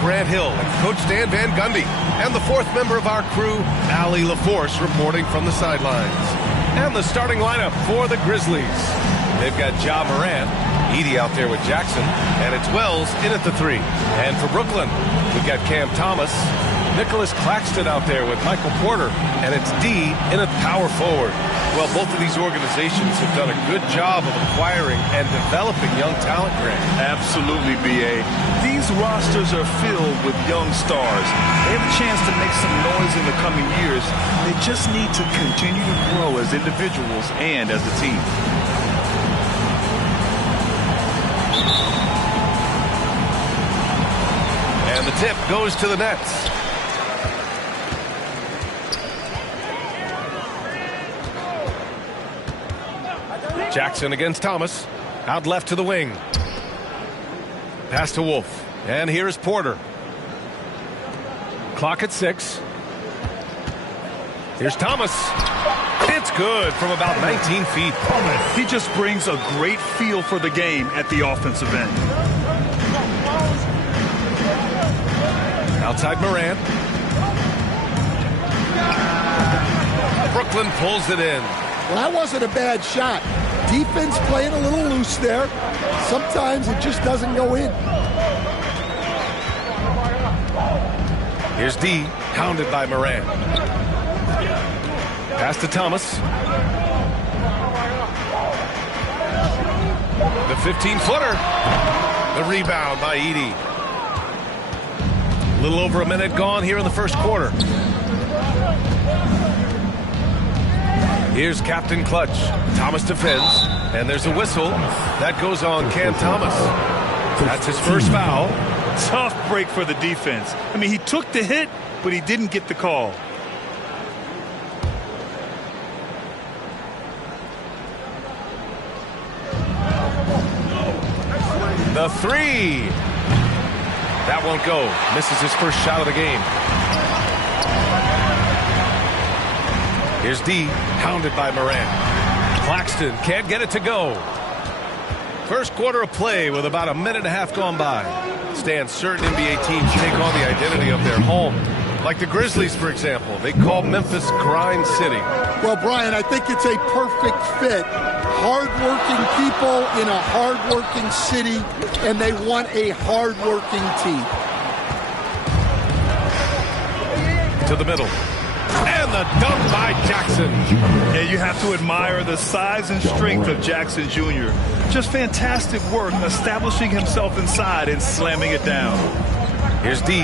Grant Hill and Coach Dan Van Gundy, and the fourth member of our crew, Allie LaForce, reporting from the sidelines. And the starting lineup for the Grizzlies. They've got Ja Morant, Edey out there with Jackson, and it's Wells in at the 3. And for Brooklyn, we've got Cam Thomas, Nicholas Claxton out there with Michael Porter, and it's D in at power forward. Well, both of these organizations have done a good job of acquiring and developing young talent, Grant. Absolutely, B.A. These rosters are filled with young stars. They have a chance to make some noise in the coming years. They just need to continue to grow as individuals and as a team. And the tip goes to the Nets. Jackson against Thomas. Out left to the wing. Pass to Wolf. And here's Porter. Clock at 6. Here's Thomas. It's good from about 19 feet. He just brings a great feel for the game at the offensive end. Outside Morant. Brooklyn pulls it in. Well, that wasn't a bad shot. Defense playing a little loose there. Sometimes it just doesn't go in. Here's D, hounded by Morant. Pass to Thomas. The 15-footer. The rebound by Edey. A little over a minute gone here in the first quarter. Here's Captain Clutch. Thomas defends, and there's a whistle. That goes on Cam Thomas. That's his first foul. Tough break for the defense. I mean, he took the hit, but he didn't get the call. The 3. That won't go. Misses his first shot of the game. Here's D, hounded by Morant. Claxton can't get it to go. First quarter of play with about a minute and a half gone by. Stan, certain NBA teams take on the identity of their home. Like the Grizzlies, for example. They call Memphis Grind City. Well, Brian, I think it's a perfect fit. Hard-working people in a hard-working city, and they want a hard-working team. To the middle. And the dunk by Jackson. And you have to admire the size and strength of Jackson Jr. Just fantastic work establishing himself inside and slamming it down. Here's D.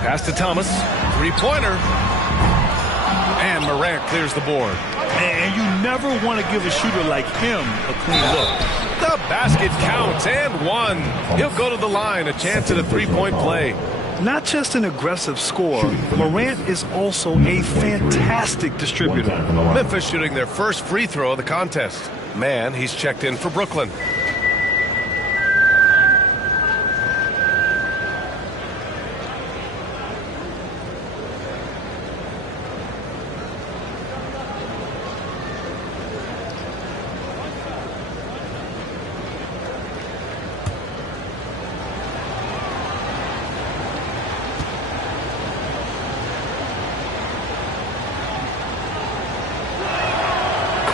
Pass to Thomas. Three-pointer. And Morant clears the board. And you never want to give a shooter like him a clean look. The basket counts, and one. He'll go to the line, a chance at a three-point play. Not just an aggressive scorer, Morant is also a fantastic distributor. Memphis shooting their first free throw of the contest. Man, he's checked in for Brooklyn.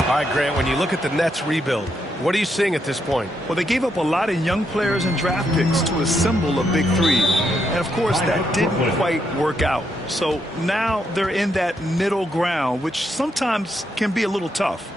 All right, Grant, when you look at the Nets rebuild, what are you seeing at this point? Well, they gave up a lot of young players and draft picks to assemble a big three. And, of course, that didn't quite work out. So now they're in that middle ground, which sometimes can be a little tough.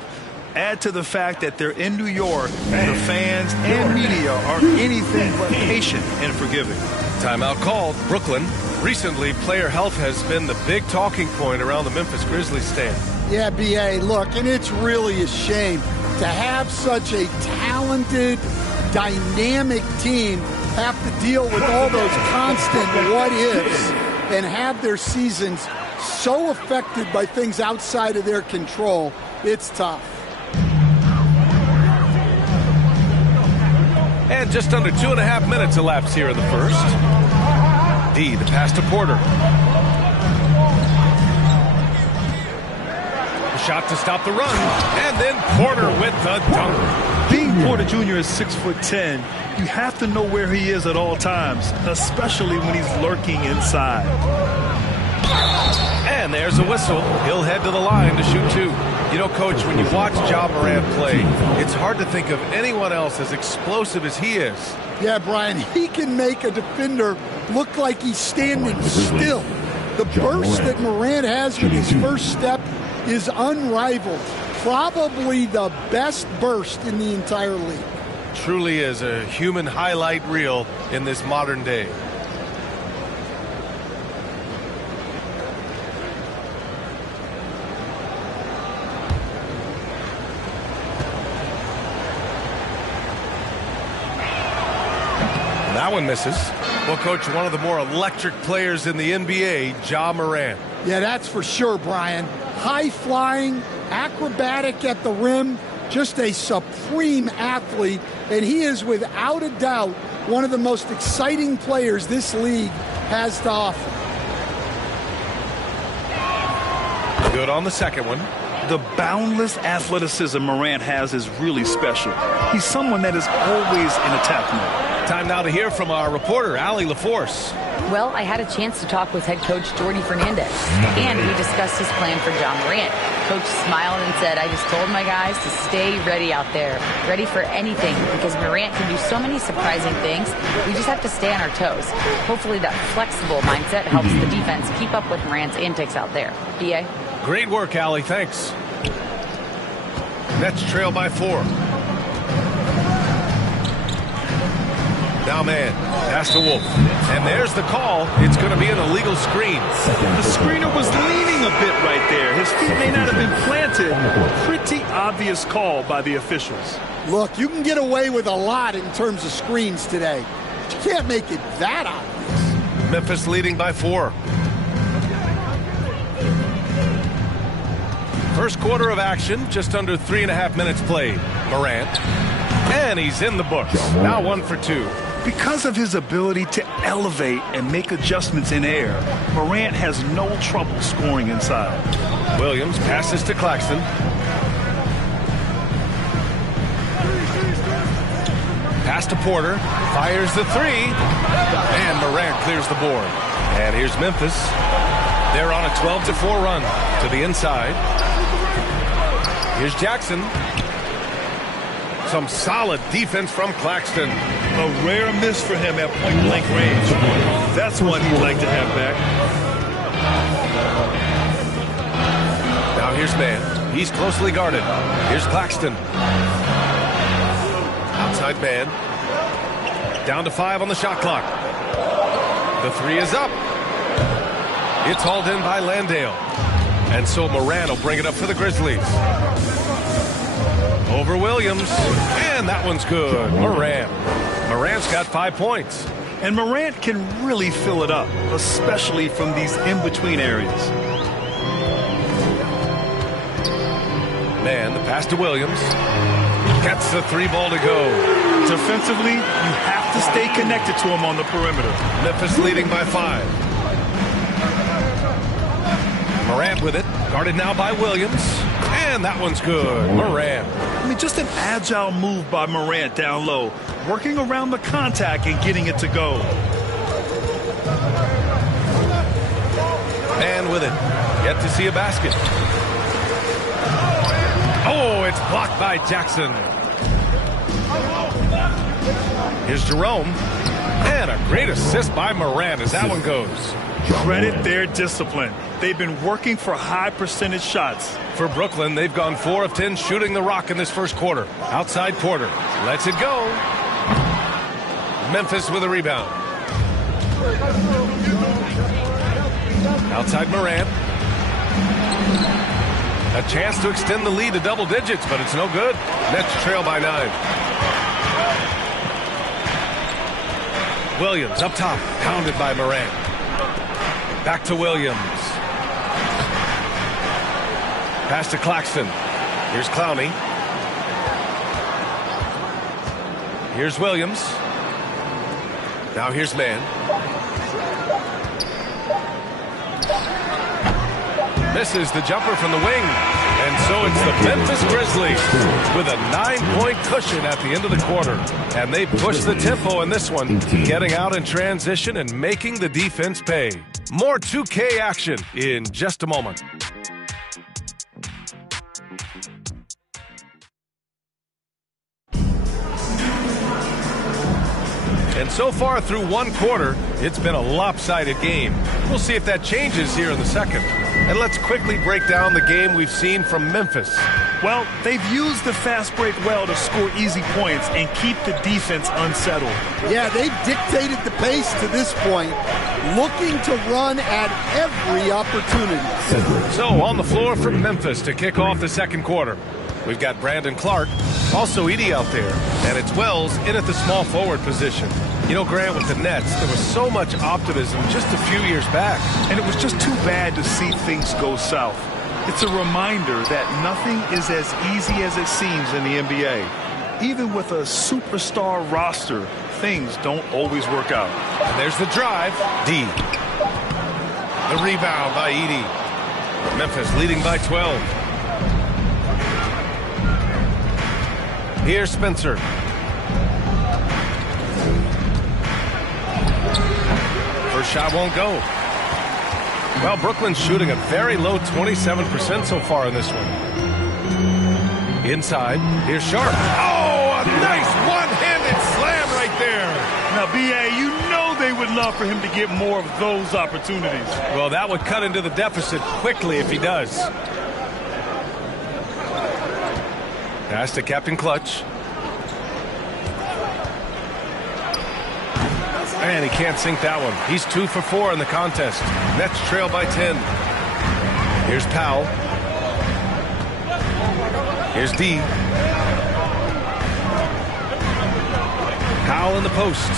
Add to the fact that they're in New York, and the fans and media are anything but patient and forgiving. Timeout called. Brooklyn. Recently, player health has been the big talking point around the Memphis Grizzlies stand. Yeah, B.A., look, and it's really a shame to have such a talented, dynamic team have to deal with all those constant what-ifs and have their seasons so affected by things outside of their control. It's tough. And just under 2.5 minutes elapsed here in the first. D, the pass to Porter. The shot to stop the run. And then Porter with the dunk. Being Being Porter Jr. is 6'10", you have to know where he is at all times, especially when he's lurking inside. And there's a whistle. He'll head to the line to shoot two. You know, Coach, when you watch Ja Morant play, it's hard to think of anyone else as explosive as he is. Yeah, Brian, he can make a defender look like he's standing still. The burst that Morant has with his first step is unrivaled. Probably the best burst in the entire league. Truly is a human highlight reel in this modern day. That one misses. Well, Coach, one of the more electric players in the NBA, Ja Morant. Yeah, that's for sure, Brian. High-flying, acrobatic at the rim, just a supreme athlete, and he is without a doubt one of the most exciting players this league has to offer. Good on the second one. The boundless athleticism Morant has is really special. He's someone that is always in attack mode. Time now to hear from our reporter, Allie LaForce. Well, I had a chance to talk with head coach Jordy Fernandez, and we discussed his plan for Ja Morant. Coach smiled and said, I just told my guys to stay ready out there, ready for anything, because Morant can do so many surprising things. We just have to stay on our toes. Hopefully that flexible mindset helps the defense keep up with Morant's antics out there. B.A.? Great work, Allie. Thanks. Nets trail by 4. Now man, pass to Wolf. And there's the call. It's going to be an illegal screen. The screener was leaning a bit right there. His feet may not have been planted. Pretty obvious call by the officials. Look, you can get away with a lot in terms of screens today. But you can't make it that obvious. Memphis leading by 4. First quarter of action, just under 3.5 minutes played. Morant. And he's in the books. Now 1 for 2. Because of his ability to elevate and make adjustments in air, Morant has no trouble scoring inside. Williams passes to Claxton. Pass to Porter. Fires the 3. And Morant clears the board. And here's Memphis. They're on a 12-4 run to the inside. Here's Jackson. Some solid defense from Claxton. A rare miss for him at point-blank range. That's one he'd like to have back. Now here's man. He's closely guarded. Here's Claxton. Outside man. Down to 5 on the shot clock. The 3 is up. It's hauled in by Landale. And so Morant will bring it up for the Grizzlies. Over Williams. And that one's good. Morant's got 5 points. And Morant can really fill it up, especially from these in-between areas. Man, the pass to Williams. Gets the 3 ball to go. Defensively, you have to stay connected to him on the perimeter. Memphis leading by 5. Morant with it. Guarded now by Williams. And that one's good. Morant. I mean, just an agile move by Morant down low, working around the contact and getting it to go. Man with it. Yet to see a basket. Oh, it's blocked by Jackson. Here's Jerome. And a great assist by Morant as that one goes. Credit their discipline. They've been working for high percentage shots. For Brooklyn, they've gone 4 of 10 shooting the rock in this first quarter. Outside Porter. Lets it go. Memphis with a rebound. Outside Morant. A chance to extend the lead to double digits, but it's no good. Nets trail by 9. Williams up top. Pounded by Morant. Back to Williams. Pass to Claxton. Here's Clowney. Here's Williams. Now here's Man. Misses the jumper from the wing. And And so it's the Memphis Grizzlies with a 9-point cushion at the end of the quarter. And they push the tempo in this one, getting out in transition and making the defense pay. More 2K action in just a moment. And so far through one quarter, it's been a lopsided game. We'll see if that changes here in the second. And let's quickly break down the game we've seen from Memphis. Well, they've used the fast break well to score easy points and keep the defense unsettled. Yeah, they've dictated the pace to this point, looking to run at every opportunity. So on the floor from Memphis to kick off the second quarter. We've got Brandon Clark, also Edey out there, and it's Wells in at the small forward position. You know, Grant, with the Nets, there was so much optimism just a few years back. And it was just too bad to see things go south. It's a reminder that nothing is as easy as it seems in the NBA. Even with a superstar roster, things don't always work out. And there's the drive. D. The rebound by Edey. Memphis leading by 12. Here's Spencer. First shot won't go. Well, Brooklyn's shooting a very low 27% so far in this one. Inside, here's Sharp. Oh, a nice one-handed slam right there. Now, B.A., you know they would love for him to get more of those opportunities. Well, that would cut into the deficit quickly if he does. Pass to Captain Clutch. And he can't sink that one. He's 2 for 4 in the contest. Nets trail by 10. Here's Powell. Here's D. Powell in the post.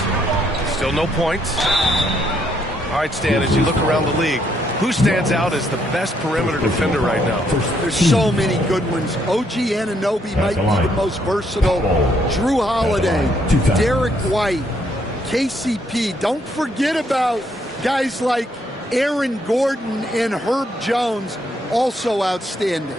Still no points. All right, Stan, as you look around the league, who stands out as the best perimeter defender right now? There's so many good ones. OG Anunoby might be the most versatile. Drew Holiday, Derek White, KCP. Don't forget about guys like Aaron Gordon and Herb Jones, also outstanding.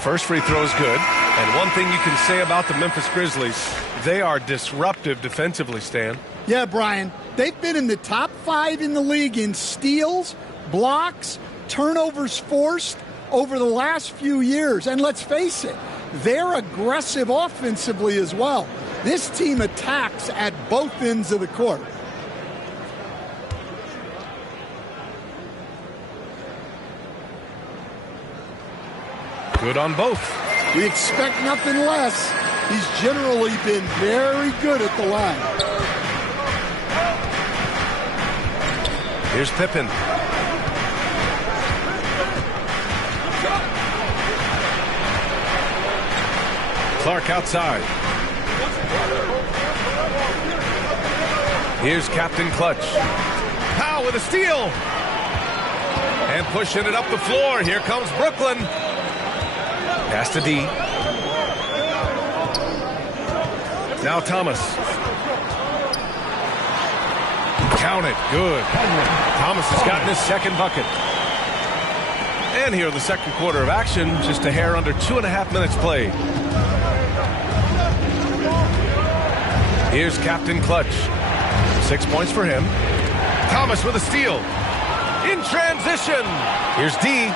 First free throw is good. And one thing you can say about the Memphis Grizzlies, they are disruptive defensively, Stan. Yeah, Brian. They've been in the top 5 in the league in steals, blocks, turnovers forced over the last few years. And let's face it, they're aggressive offensively as well. This team attacks at both ends of the court. Good on both. We expect nothing less. He's generally been very good at the line. Here's Pippen. Clark outside. Here's Captain Clutch. Powell with a steal. And pushing it up the floor. Here comes Brooklyn. Pass to D. Now Thomas. Count it. Good. Thomas has gotten his second bucket. And here in the second quarter of action, just a hair under 2.5 minutes played. Here's Captain Clutch. 6 points for him. Thomas with a steal. In transition. Here's D.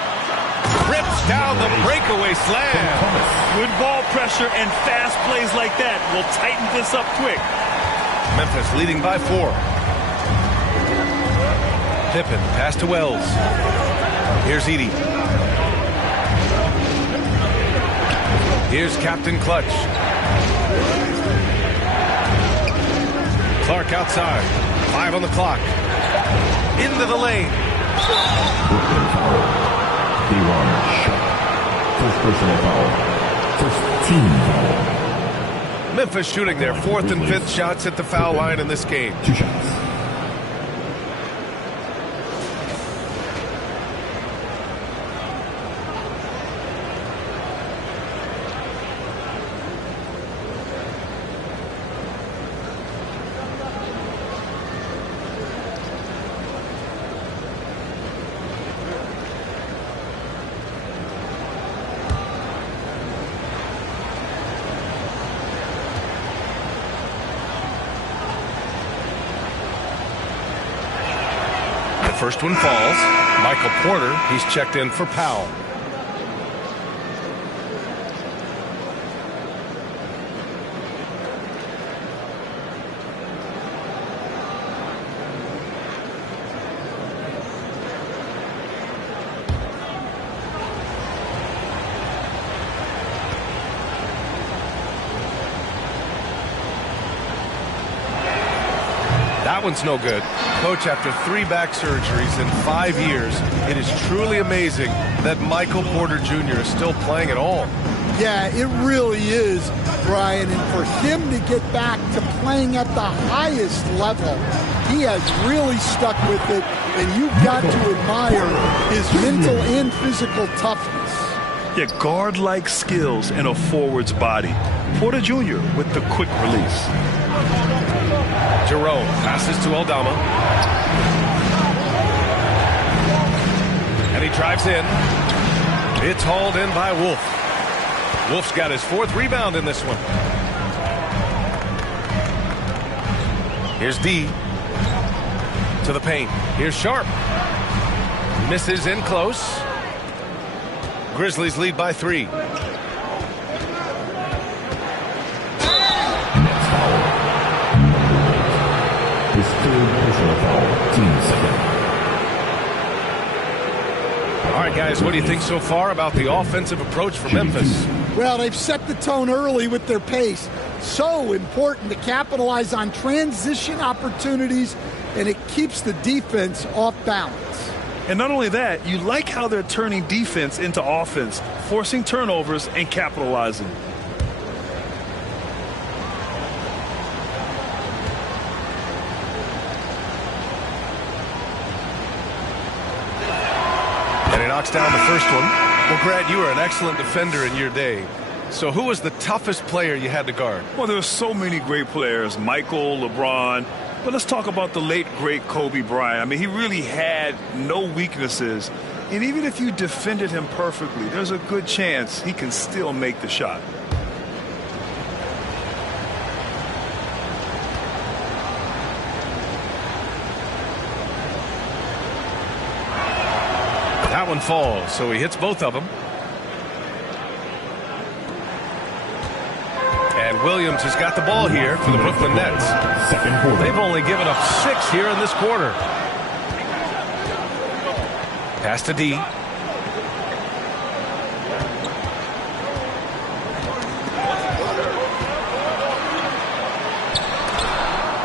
Rips down the breakaway slam. Good ball pressure and fast plays like that will tighten this up quick. Memphis leading by 4. Pippen, pass to Wells. Here's Edey. Here's Captain Clutch. Clark outside. 5 on the clock. Into the lane. First personal foul. First team foul. Memphis shooting their 4th and 5th shots at the foul line in this game. 2 shots. First one falls. Michael Porter, he's checked in for Powell. That one's no good. Coach, after 3 back surgeries in 5 years, it is truly amazing that Michael Porter Jr. is still playing at all. Yeah, it really is, Brian. And for him to get back to playing at the highest level, he has really stuck with it. And you've got to admire his mental and physical toughness. Yeah, guard-like skills in a forward's body. Porter Jr. with the quick release. Jerome passes to Aldama. And he drives in. It's hauled in by Wolf. Wolf's got his 4th rebound in this one. Here's D. To the paint. Here's Sharp. Misses in close. Grizzlies lead by 3. His 3rd personal foul, team 2nd. All right, guys, what do you think so far about the offensive approach for Memphis? Well, they've set the tone early with their pace. So important to capitalize on transition opportunities, and it keeps the defense off balance. And not only that, you like how they're turning defense into offense, forcing turnovers and capitalizing. Knocks down the first one. Well, Grant, you were an excellent defender in your day. So who was the toughest player you had to guard? Well, there were so many great players, Michael, LeBron. But let's talk about the late, great Kobe Bryant. I mean, he really had no weaknesses. And even if you defended him perfectly, there's a good chance he can still make the shot. That one falls, so he hits both of them. And Williams has got the ball here for the Brooklyn Nets. Second quarter. They've only given up 6 here in this quarter. Pass to D.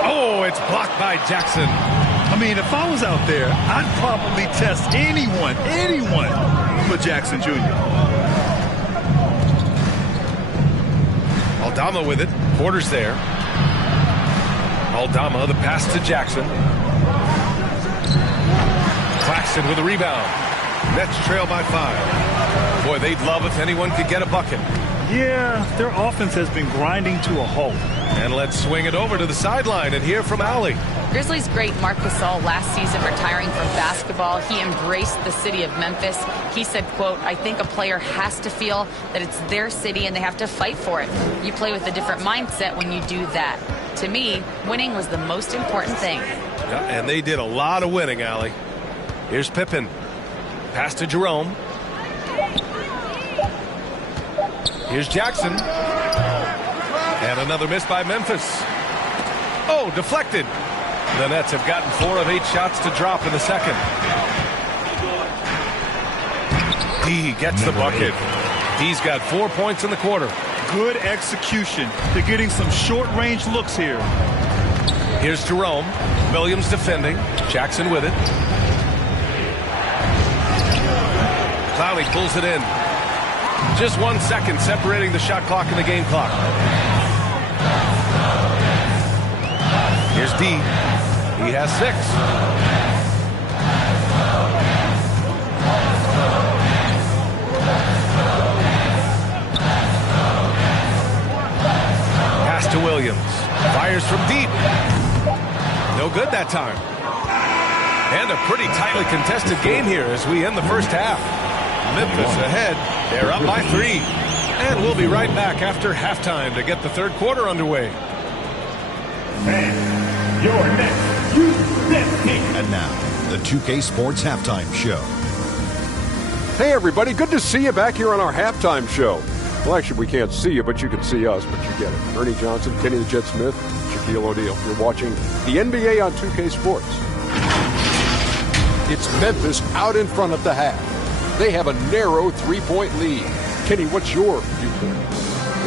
Oh, it's blocked by Jackson. I mean, if I was out there, I'd probably test anyone for Jackson Jr. Aldama with it. Porter's there. Aldama, the pass to Jackson. Claxton with a rebound. Nets trail by 5. Boy, they'd love if anyone could get a bucket. Yeah, their offense has been grinding to a halt. And let's swing it over to the sideline and hear from Allie. Grizzlies great Marc Gasol last season retiring from basketball. He embraced the city of Memphis. He said, quote, "I think a player has to feel that it's their city and they have to fight for it. You play with a different mindset when you do that. To me, winning was the most important thing." Yeah, and they did a lot of winning, Allie. Here's Pippen. Pass to Jerome. Here's Jackson. And another miss by Memphis. Oh, deflected. The Nets have gotten 4 of 8 shots to drop in the second. D gets the bucket. D's got 4 points in the quarter. Good execution. They're getting some short-range looks here. Here's Jerome. Williams defending. Jackson with it. Clowney pulls it in. Just 1 second separating the shot clock and the game clock. Here's D. He has 6. Pass to Williams. Fires from deep. No good that time. And a pretty tightly contested game here as we end the first half. Memphis ahead. They're up by 3. And we'll be right back after halftime to get the third quarter underway. And your next And now, the 2K Sports Halftime Show. Hey, everybody. Good to see you back here on our halftime show. Well, actually, we can't see you, but you can see us, but you get it. Ernie Johnson, Kenny the Jet Smith, Shaquille O'Neal. You're watching the NBA on 2K Sports. It's Memphis out in front at the half. They have a narrow 3-point lead. Kenny, what's your viewpoint?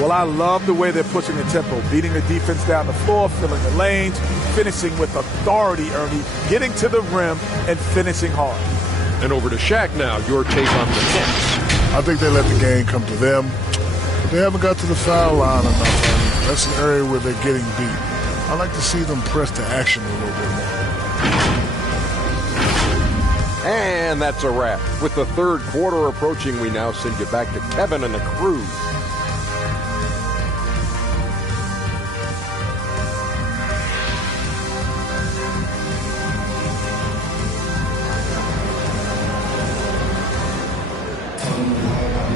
Well, I love the way they're pushing the tempo, beating the defense down the floor, filling the lanes, finishing with authority, Ernie, getting to the rim and finishing hard. And over to Shaq now, your take on the Nets. I think they let the game come to them. They haven't got to the foul line enough, Ernie. That's an area where they're getting beat. I like to see them press to action a little bit more. And that's a wrap. With the third quarter approaching, we now send you back to Kevin and the crew.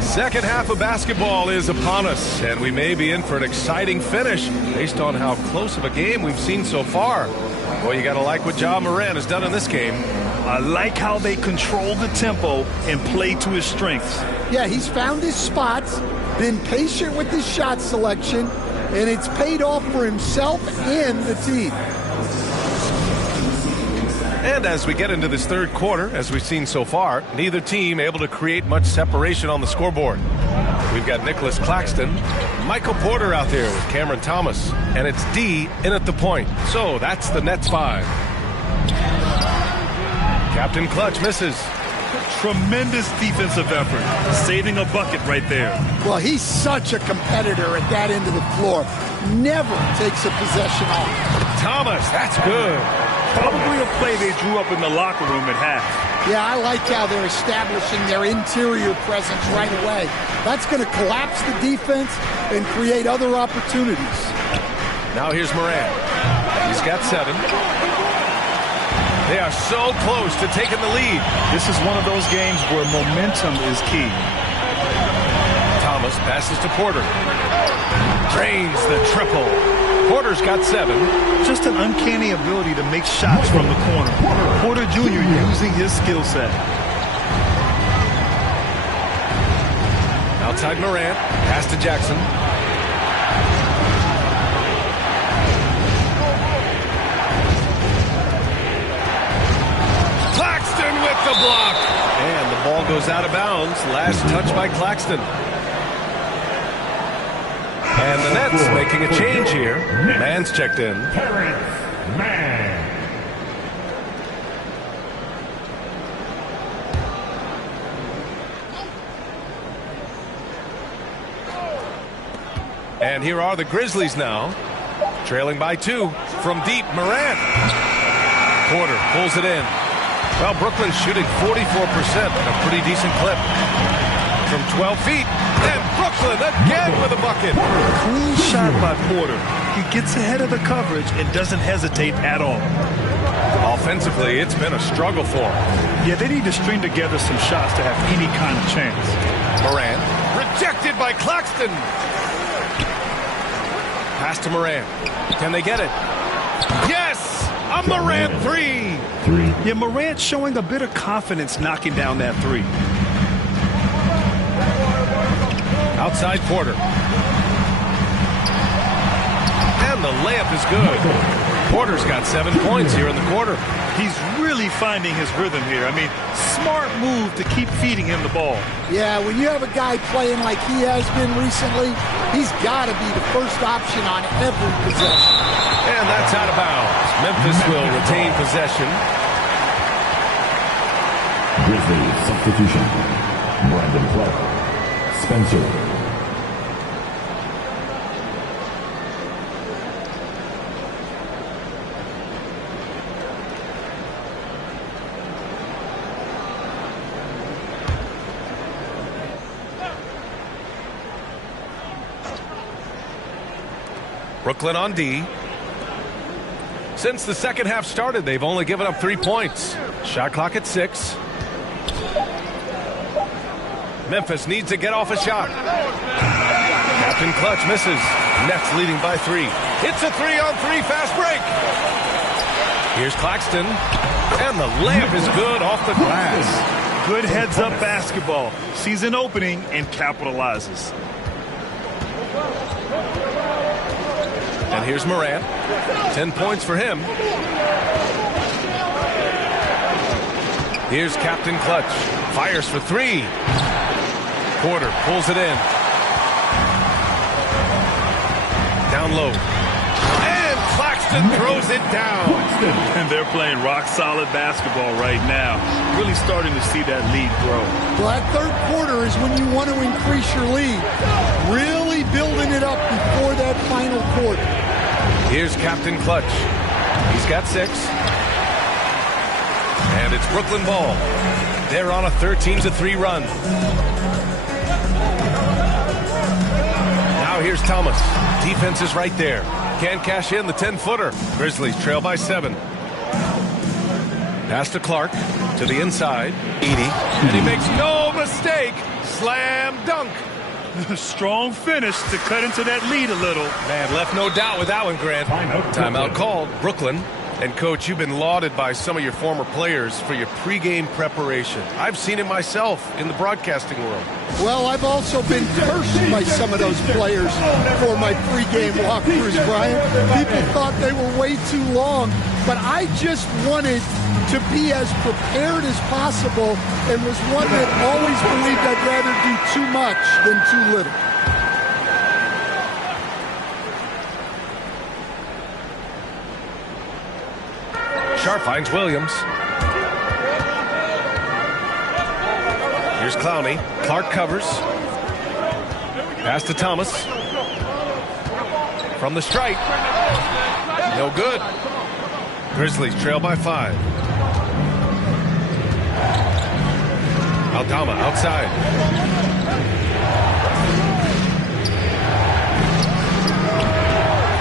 Second half of basketball is upon us, and we may be in for an exciting finish based on how close of a game we've seen so far. Boy, you got to like what Ja Morant has done in this game. I like how they control the tempo and play to his strengths. Yeah, he's found his spots, been patient with his shot selection, and it's paid off for himself and the team. And as we get into this third quarter, as we've seen so far, neither team able to create much separation on the scoreboard. We've got Nicholas Claxton, Michael Porter out there with Cameron Thomas, and it's D in at the point. So that's the Nets 5. Captain Clutch misses. Tremendous defensive effort, saving a bucket right there. Well, he's such a competitor at that end of the floor. Never takes a possession off. Thomas, that's good. Probably a play they drew up in the locker room at half. Yeah, I like how they're establishing their interior presence right away. That's going to collapse the defense and create other opportunities. Now here's Morant. He's got 7. They are so close to taking the lead. This is one of those games where momentum is key. Thomas passes to Porter. Drains the triple. Porter's got 7. Just an uncanny ability to make shots from the corner. Porter Jr. using his skill set. Outside Morant. Pass to Jackson. Claxton with the block. And the ball goes out of bounds. Last touch by Claxton. And the Nets making a change here. Mann's checked in. Man. And here are the Grizzlies now. Trailing by 2. From deep, Morant. Porter pulls it in. Well, Brooklyn's shooting 44%. A pretty decent clip. From 12 feet. And Brooklyn again with a bucket. Clean shot by Porter. He gets ahead of the coverage and doesn't hesitate at all. Offensively, it's been a struggle for him. Yeah, they need to string together some shots to have any kind of chance. Morant rejected by Claxton. Pass to Morant. Can they get it? Yes! A Morant 3! Yeah, Morant showing a bit of confidence knocking down that 3. Outside Porter. And the layup is good. Porter's got 7 points here in the quarter. He's really finding his rhythm here. I mean, smart move to keep feeding him the ball. Yeah, when you have a guy playing like he has been recently, he's got to be the first option on every possession. And that's out of bounds. Memphis will retain possession. Grizzlies substitution. Brandon Clark. Spencer. Brooklyn on D. Since the second half started, they've only given up 3 points. Shot clock at 6. Memphis needs to get off a shot. Captain Clutch misses. Nets leading by 3. It's a 3-on-3 fast break. Here's Claxton. And the layup is good off the glass. Good heads-up basketball. Sees an opening and capitalizes. And here's Morant. 10 points for him. Here's Captain Clutch. Fires for 3. Porter pulls it in. Down low. And Claxton throws it down. And they're playing rock-solid basketball right now. Really starting to see that lead grow. Well, that third quarter is when you want to increase your lead. Really building it up before that final quarter. Here's Captain Clutch. He's got 6. And it's Brooklyn ball. They're on a 13-3 run. Now here's Thomas. Defense is right there. Can't cash in the 10-footer. Grizzlies trail by 7. Pass to Clark. To the inside. Edey. And he makes no mistake. Slam dunk. Strong finish to cut into that lead a little. Man, left no doubt with that one, Grant. Timeout called. Brooklyn. And, Coach, you've been lauded by some of your former players for your pregame preparation. I've seen it myself in the broadcasting world. Well, I've also been cursed by some of those players for my pregame walkthroughs, Brian. People thought they were way too long, but I just wanted to be as prepared as possible and was one that always believed I'd rather do too much than too little. Sharp finds Williams. Here's Clowney. Clark covers. Pass to Thomas. From the stripe. No good. Grizzlies trail by 5. Aldama outside.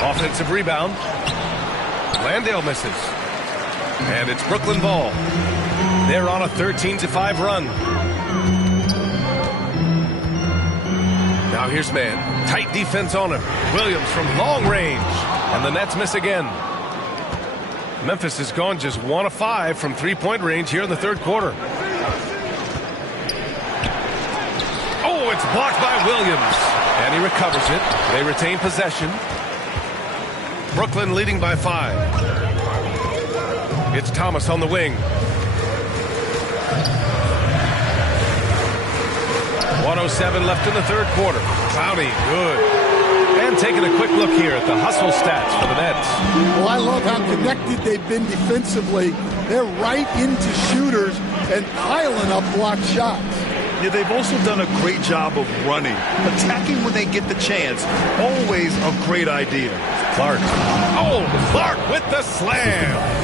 Offensive rebound. Landale misses. And it's Brooklyn ball. They're on a 13-5 run. Now here's man. Tight defense on him. Williams from long range. And the Nets miss again. Memphis has gone just 1 of 5 from 3-point range here in the third quarter. Oh, it's blocked by Williams. And he recovers it. They retain possession. Brooklyn leading by 5. It's Thomas on the wing. 1:07 left in the third quarter. Clowney, good. And taking a quick look here at the hustle stats for the Nets. Well, I love how connected they've been defensively. They're right into shooters and piling up blocked shots. Yeah, they've also done a great job of running. Attacking when they get the chance. Always a great idea. Clark. Oh, Clark with the slam.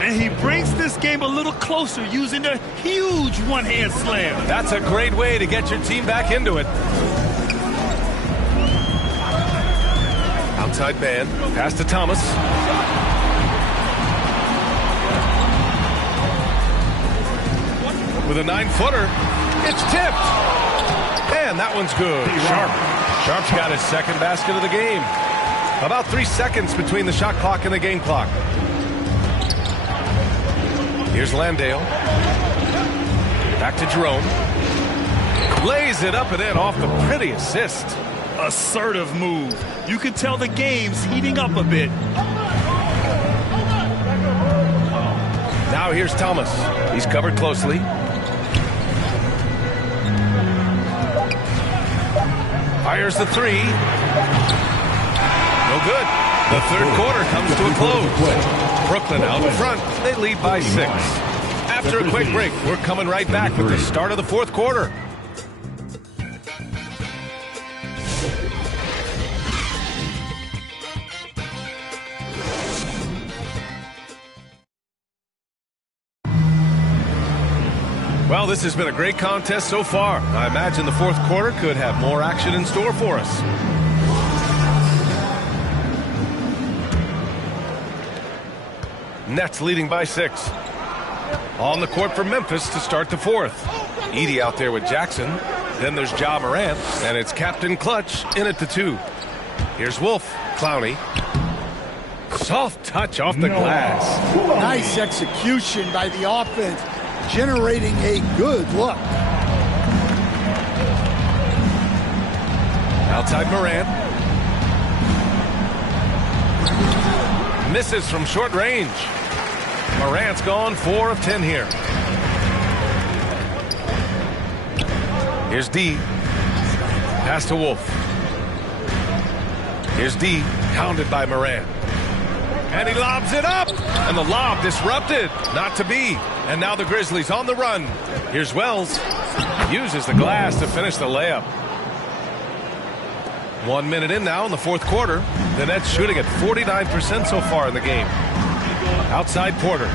And he brings this game a little closer using a huge one-hand slam. That's a great way to get your team back into it. Outside man. Pass to Thomas. With a 9-footer. It's tipped. And that one's good. Sharp's got his second basket of the game. About 3 seconds between the shot clock and the game clock. Here's Landale. Back to Jerome. Lays it up and in off the pretty assist. Assertive move. You can tell the game's heating up a bit. Now here's Thomas. He's covered closely. Fires the 3. No good. The third quarter comes to a close. Brooklyn out in front. They lead by 6. After a quick break, we're coming right back with the start of the fourth quarter. Well, this has been a great contest so far. I imagine the fourth quarter could have more action in store for us. Nets leading by 6. On the court for Memphis to start the fourth. Edey out there with Jackson. Then there's Ja Morant, and it's Captain Clutch in at the 2. Here's Wolf. Clowney. Soft touch off the glass. Nice execution by the offense, generating a good look. Outside Morant. Misses from short range. Morant's gone 4 of 10 here. Here's D. Pass to Wolf. Here's D. Hounded by Morant. And he lobs it up. And the lob disrupted. Not to be. And now the Grizzlies on the run. Here's Wells. Uses the glass to finish the layup. 1 minute in now in the fourth quarter. The Nets shooting at 49% so far in the game. Outside Porter.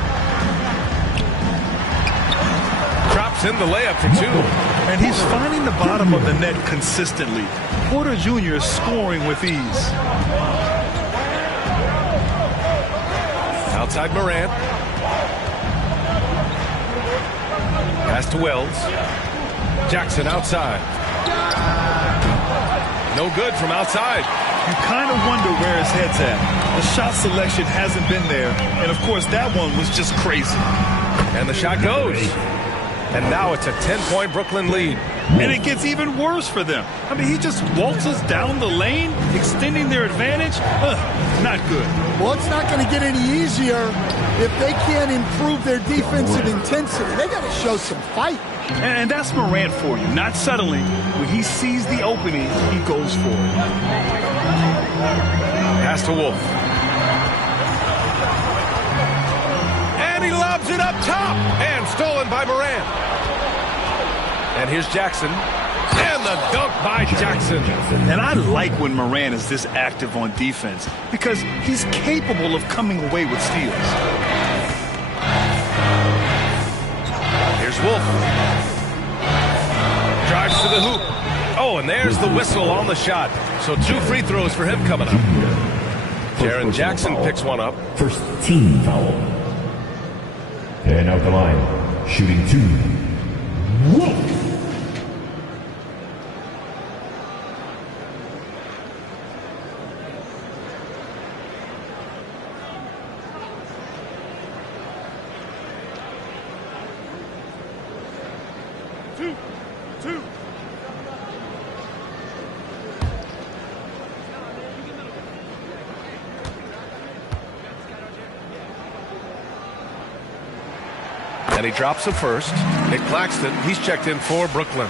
Drops in the layup for 2. And he's finding the bottom of the net consistently. Porter Jr. is scoring with ease. Outside Morant. Pass to Wells. Jackson outside. No good from outside. You kind of wonder where his head's at. The shot selection hasn't been there. And, of course, that one was just crazy. And the shot goes. And now it's a 10-point Brooklyn lead. And it gets even worse for them. I mean, he just waltzes down the lane, extending their advantage. Not good. Well, it's not going to get any easier if they can't improve their defensive intensity. They got to show some fight. And that's Morant for you. Not settling. When he sees the opening, he goes for it. Pass to Wolf. And he lobs it up top. And stolen by Morant. And here's Jackson. And the dunk by Jackson. And I like when Morant is this active on defense because he's capable of coming away with steals. Here's Wolf. Drives to the hoop. Oh, and there's the whistle on the shot. So 2 free throws for him coming up. Jaren Jackson picks one up. First team foul. And out the line, shooting 2. Wolf. And he drops a first. Nick Claxton, he's checked in for Brooklyn.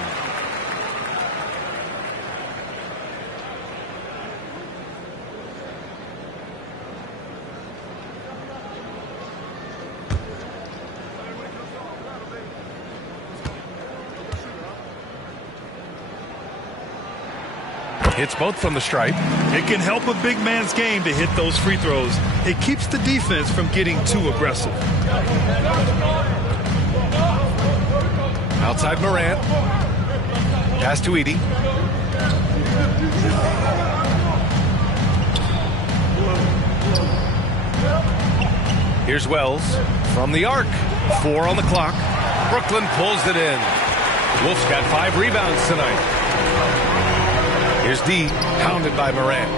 Hits both from the stripe. It can help a big man's game to hit those free throws. It keeps the defense from getting too aggressive. Outside Morant. Pass to Edey. Here's Wells from the arc. 4 on the clock. Brooklyn pulls it in. Wolf's got 5 rebounds tonight. Here's D, hounded by Morant.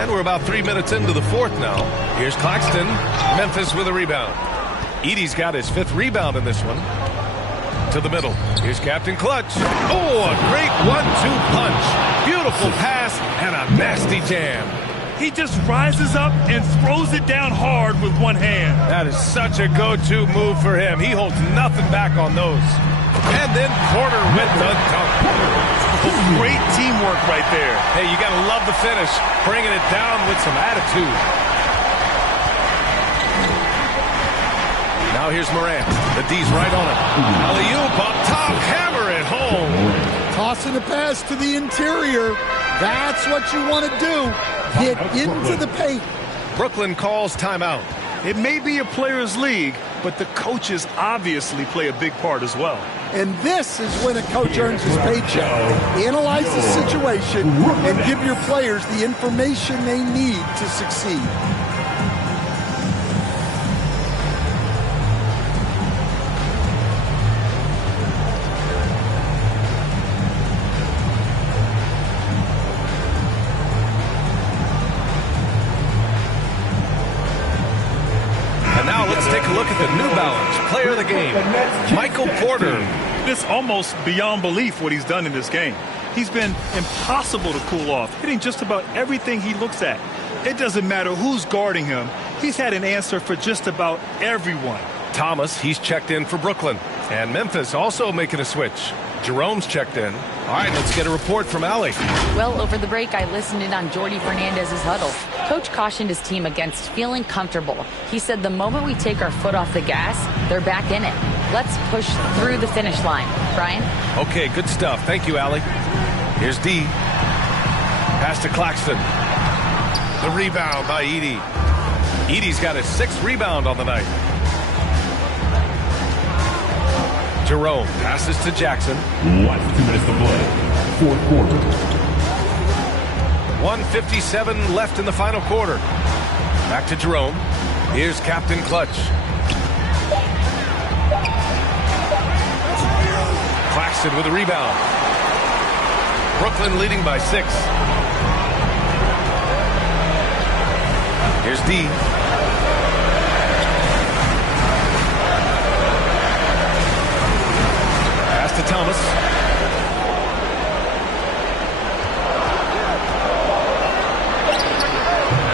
And we're about 3 minutes into the fourth now. Here's Claxton. Memphis with a rebound. Edey's got his 5th rebound in this one. To the middle. Here's Captain Clutch. Oh, a great 1-2 punch. Beautiful pass and a nasty jam. He just rises up and throws it down hard with one hand. That is such a go-to move for him. He holds nothing back on those. And then Porter with the dunk. Great teamwork right there. Hey, you got to love the finish. Bringing it down with some attitude. Now here's Morant. The D's right on him. Alley-oop up top. Hammer it home. Tossing a pass to the interior. That's what you want to do. Get into the paint. Brooklyn calls timeout. It may be a player's league, but the coaches obviously play a big part as well. And this is when a coach earns his paycheck. Analyze the situation and give your players the information they need to succeed. Look at the New Balance player of the game, Michael Porter. It's almost beyond belief what he's done in this game. He's been impossible to cool off, hitting just about everything he looks at. It doesn't matter who's guarding him. He's had an answer for just about everyone. Thomas, he's checked in for Brooklyn. And Memphis also making a switch. Jerome's checked in. All right, let's get a report from Allie. Well, over the break, I listened in on Jordy Fernandez's huddle. Coach cautioned his team against feeling comfortable. He said the moment we take our foot off the gas, they're back in it. Let's push through the finish line. Brian? Okay, good stuff. Thank you, Allie. Here's D. Pass to Claxton. The rebound by Edey. Edey's got his 6th rebound on the night. Jerome passes to Jackson. 2 minutes to play. 4th quarter. 1:57 left in the final quarter. Back to Jerome. Here's Captain Clutch. Claxton with a rebound. Brooklyn leading by 6. Here's D. To Thomas.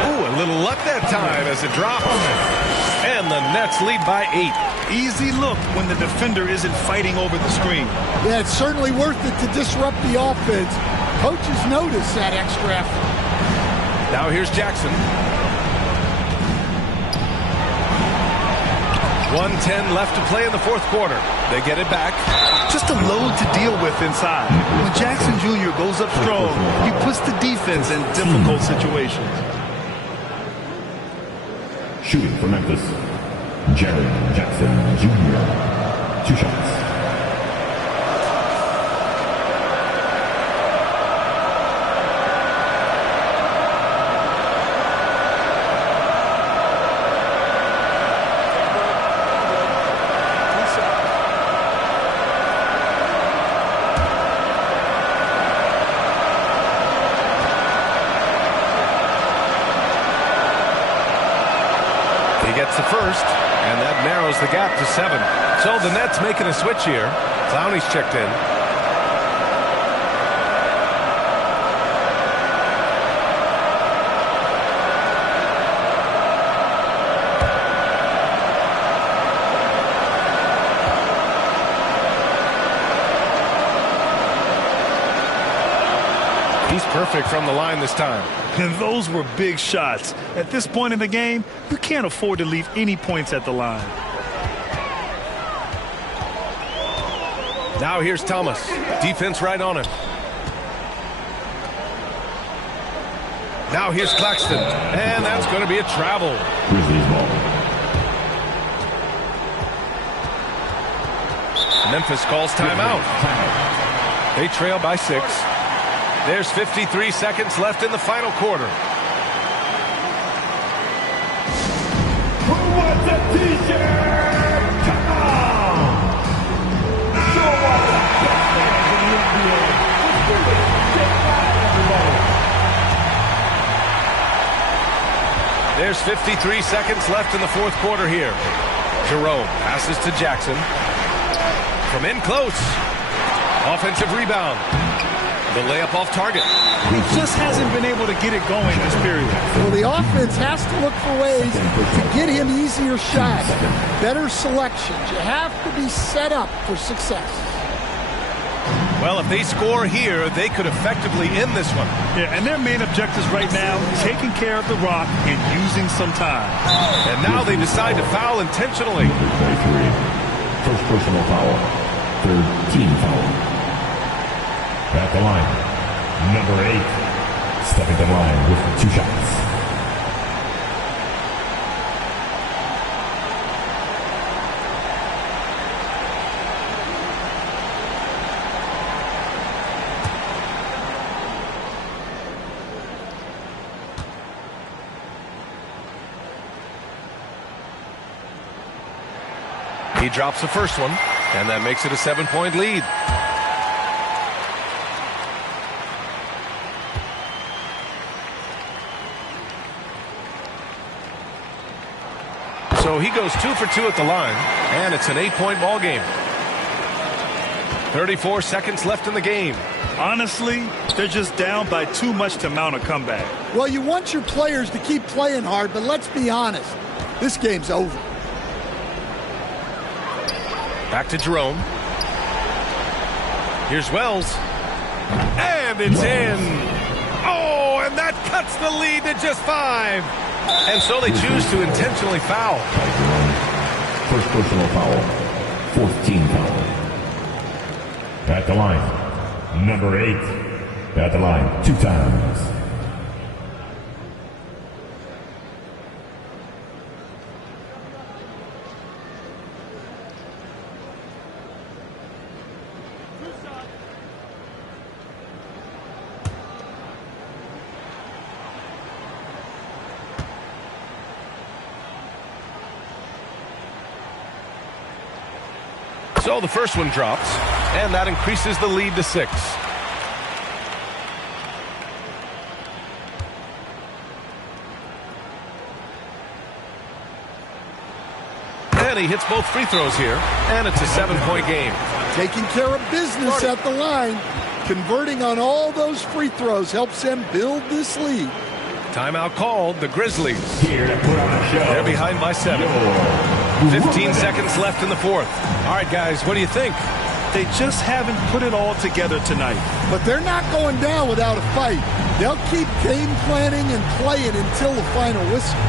Ooh, a little luck that time as it drops. And the Nets lead by 8. Easy look when the defender isn't fighting over the screen. Yeah, it's certainly worth it to disrupt the offense. Coaches notice that extra effort. Now here's Jackson. 1:10 left to play in the 4th quarter. They get it back. Just a load to deal with inside. When Jackson Jr. goes up strong, he puts the defense in difficult situations. Shooting for Memphis, Jared Jackson Jr. 2 shots. The first, and that narrows the gap to 7. So the Nets making a switch here. Clowney's checked in. He's perfect from the line this time. And those were big shots. At this point in the game, you can't afford to leave any points at the line. Now here's Thomas. Defense right on him. Now here's Claxton. And that's going to be a travel. Grizzlies ball. Memphis calls timeout. They trail by 6. There's 53 seconds left in the final quarter. Who wants a t-shirt? Come on! Show off the best fans in the NBA. Get back, everybody. There's 53 seconds left in the 4th quarter here. Jerome passes to Jackson. From in close. Offensive rebound. The layup off target. He just hasn't been able to get it going this period. Well, the offense has to look for ways to get him easier shots, better selections. You have to be set up for success. Well, if they score here, they could effectively end this one. Yeah, and their main objectives right now, taking care of the rock and using some time. And now they decide to foul intentionally. 33. First personal foul. 3rd team foul. At the line, number 8, stepping to the line with 2 shots. He drops the first one, and that makes it a 7-point lead. So he goes 2 for 2 at the line, and it's an 8-point ball game. 34 seconds left in the game. Honestly, they're just down by too much to mount a comeback. Well, you want your players to keep playing hard, but let's be honest. This game's over. Back to Jerome. Here's Wells. And it's in. Oh, and that cuts the lead to just 5. And so they choose to intentionally foul. First personal foul. 4th team foul. At the line. Number 8. At the line 2 times. So the first one drops, and that increases the lead to 6. And he hits both free throws here, and it's a 7-point game. Taking care of business at the line. Converting on all those free throws helps them build this lead. Timeout called. The Grizzlies. Here to put on a show. They're behind by 7. 15 seconds left in the 4th. All right, guys, what do you think? They just haven't put it all together tonight. But they're not going down without a fight. They'll keep game planning and playing until the final whistle.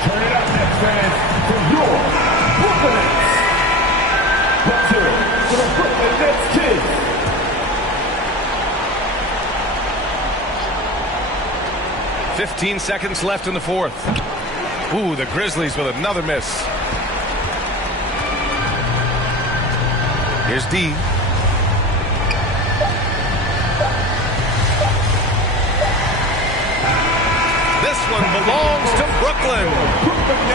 Turn it up, Nets fans, for your Brooklyn Nets. Let's hear it for the Brooklyn Nets kids. $15 seconds left in the 4th. Ooh, the Grizzlies with another miss. Here's D. This one belongs to Brooklyn.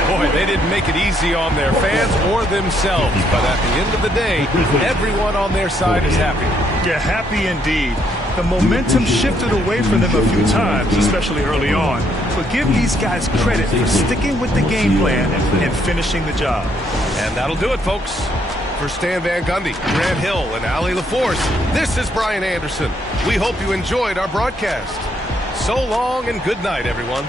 Boy, they didn't make it easy on their fans or themselves. But at the end of the day, everyone on their side is happy. Yeah, happy indeed. The momentum shifted away from them a few times, especially early on. But give these guys credit for sticking with the game plan and finishing the job. And that'll do it, folks. For Stan Van Gundy, Grant Hill, and Allie LaForce, this is Brian Anderson. We hope you enjoyed our broadcast. So long and good night, everyone.